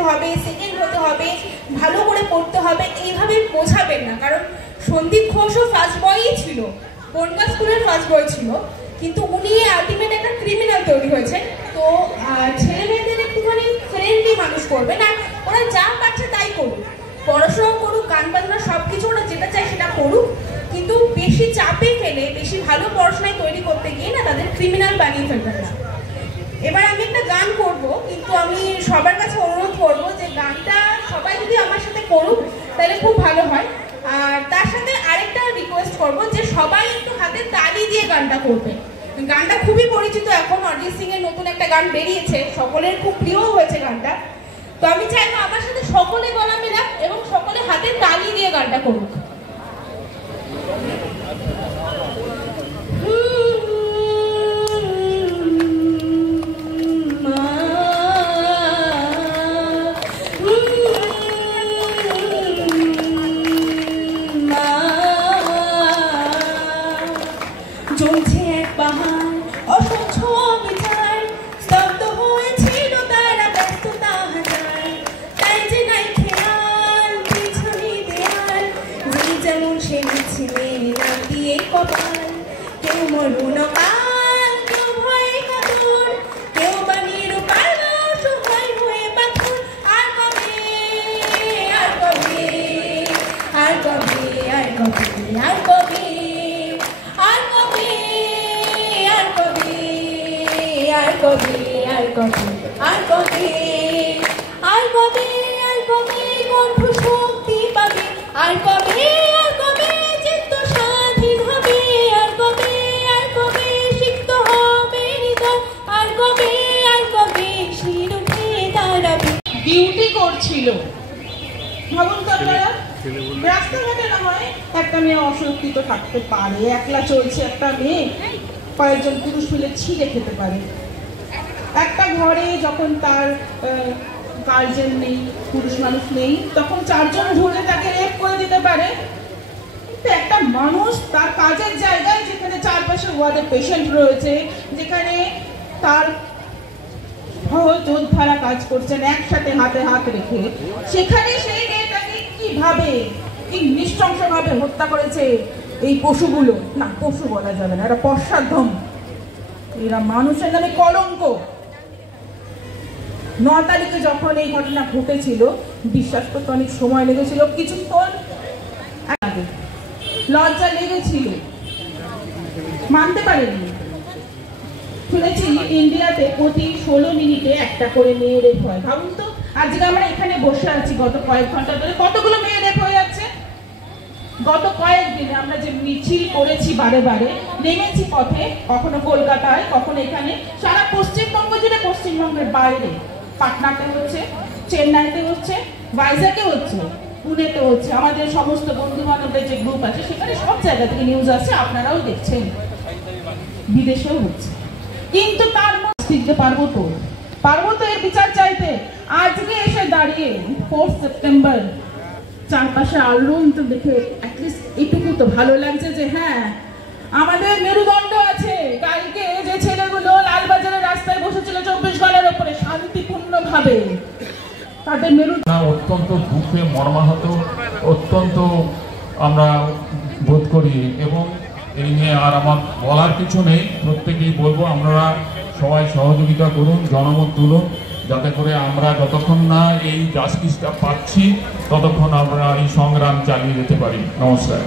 হতে হবে, সেকেন্ড হতে হবে, ভালো করে পড়তে হবে, এইভাবে বোঝাবেন না। কারণ সন্দীপ ঘোষও ফার্স্ট বয়ই ছিল, বনগাঁ স্কুলের ফার্স্ট বয় ছিল, কিন্তু উনি আলটিমেট একটা ক্রিমিনাল তৈরি হয়েছেন। তো ছেলে মেয়েদের একটুখানি ফ্রেন্ডলি মানুষ করবে না, ওরা যা পাচ্ছে তাই করুক, পড়াশোনা করুক, গান বাজনা সবকিছু ওরা যেটা চায় সেটা করুক, কিন্তু বেশি চাপে ফেলে বেশি ভালো পড়াশোনায় তৈরি করতে গিয়ে না তাদের ক্রিমিনাল বানিয়ে ফেলতে না। এবার আমি একটা গান করব, কিন্তু আমি সবার কাছে অনুরোধ করব যে গানটা সবাই যদি আমার সাথে করুক তাহলে খুব ভালো হয়। আর তার সাথে আরেকটা রিকোয়েস্ট করব যে সবাই একটু হাতে তালি দিয়ে গানটা করবে। গানটা খুবই পরিচিত, এখন অরিজিৎ সিং এর নতুন একটা গান বেরিয়েছে, সকলের খুব প্রিয় হয়েছে গানটা। তো আমি চাইবো আমার সাথে সকলে গলা মেলাক এবং সকলে হাতে তালি দিয়ে গানটা করুক। চলছে এক পাহাড় অসহ্য বিচার, স্তব্ধ হয়েছিল তারা ব্যস্ততা হাজার, তাই যে নাই খেয়াল পিছনে দেয়াল, যে যেমন সে ছিলে না দিয়ে কপাল, কেউ মরুন কাল, কেউ ভয়ে কাতর, কেউ বানির পাল সহায় হয়ে পাথর। আর কবে আর কবে আর কবে আর কবে আর কবে আর কবে আর কবে আর কবে আর কবে আর কবে আর কবে আর কবে কণ্ঠ শক্তি পাবে, আর কবে চিত্ত স্বাধীন হবে, আর কবে সিক্ত হবে হৃদয়, আর কবে শির উঠে দাঁড়াবে। ডিউটি করছিল, ভাবুন তো আপনারা, রাস্তাঘাটে না হয় একটা মেয়ে অসুরক্ষিত থাকতে পারে, একলা চলছে একটা মেয়ে, কয়েকজন পুরুষ মিলে ছিঁড়ে খেতে পারে। একটা ঘরে যখন তার গার্জেন নেই, পুরুষ মানুষ নেই, তখন চারজন ঢুকে তাকে রেপ করে দিতে পারে। কিন্তু একটা মানুষ তার কাজের জায়গায়, যেখানে চারপাশে ওয়ার্ডে পেশেন্ট রয়েছে, যেখানে তার যোদ্ধারা কাজ করছেন একসাথে হাতে হাত রেখে, সেখানে সেই মেয়েটাকে কিভাবে কি নৃশংসভাবে হত্যা করেছে এই পশুগুলো। না, পশু বলা যাবে না, এরা পশ্চাৎধম, এরা মানুষের নামে কলঙ্ক। 9 তারিখে যখন এই ঘটনা ঘটেছিল, বিশ্বাস করতে অনেক সময় লেগেছিল, কিছুক্ষণ লজ্জা লেগেছিল, মানতে পারেনি। শুনেছি ইন্ডিয়াতে প্রতি 16 মিনিটে একটা করে মেয়ে রেপ হয়। ভাবুন তো, আজকে আমরা এখানে বসে আছি, গত কয়েক ঘন্টা ধরে কতগুলো মেয়ে রেপ হয়ে যাচ্ছে। গত কয়েকদিনে আমরা যে মিছিল করেছি, বারে বারে নেমেছি পথে, কখনো কলকাতায়, কখনো এখানে, সারা পশ্চিমবঙ্গ জুড়ে, পশ্চিমবঙ্গের বাইরে, পাটনাতে হচ্ছে, চেন্নাইতে হচ্ছে, ভাইজাগে হচ্ছে, পুনেতে হচ্ছে, আমাদের সমস্ত বন্ধু বান্ধবদের যে গ্রুপ আছে সেখানে সব জায়গা থেকে নিউজ আছে, আপনারাও দেখছেন, বিদেশেও হচ্ছে। কিন্তু তার মধ্যে পারবো তো এর বিচার চাইতে। আজকে এসে দাঁড়িয়ে 4 সেপ্টেম্বর চারপাশে আলোড়ন তো দেখে অ্যাটলিস্ট এটুকু তো ভালো লাগছে যে হ্যাঁ, আমাদের মেরুদণ্ড আছে। কালকে যে ছেলেগুলো লালবাজারের রাস্তায় বসেছিল 24 গলার উপরে শান্তিপূর্ণ ভাবে, তাদের মেরুদণ্ড অত্যন্ত দুঃখে মর্মাহত, অত্যন্ত আমরা বোধ করি। এবং এই নিয়ে আর আমার বলার কিছু নেই, প্রত্যেকেই বলবো আপনারা সবাই সহযোগিতা করুন, জনমত তুলুন, যাতে করে আমরা যতক্ষণ না এই জাস্টিসটা পাচ্ছি ততক্ষণ আমরা এই সংগ্রাম চালিয়ে যেতে পারি। নমস্কার।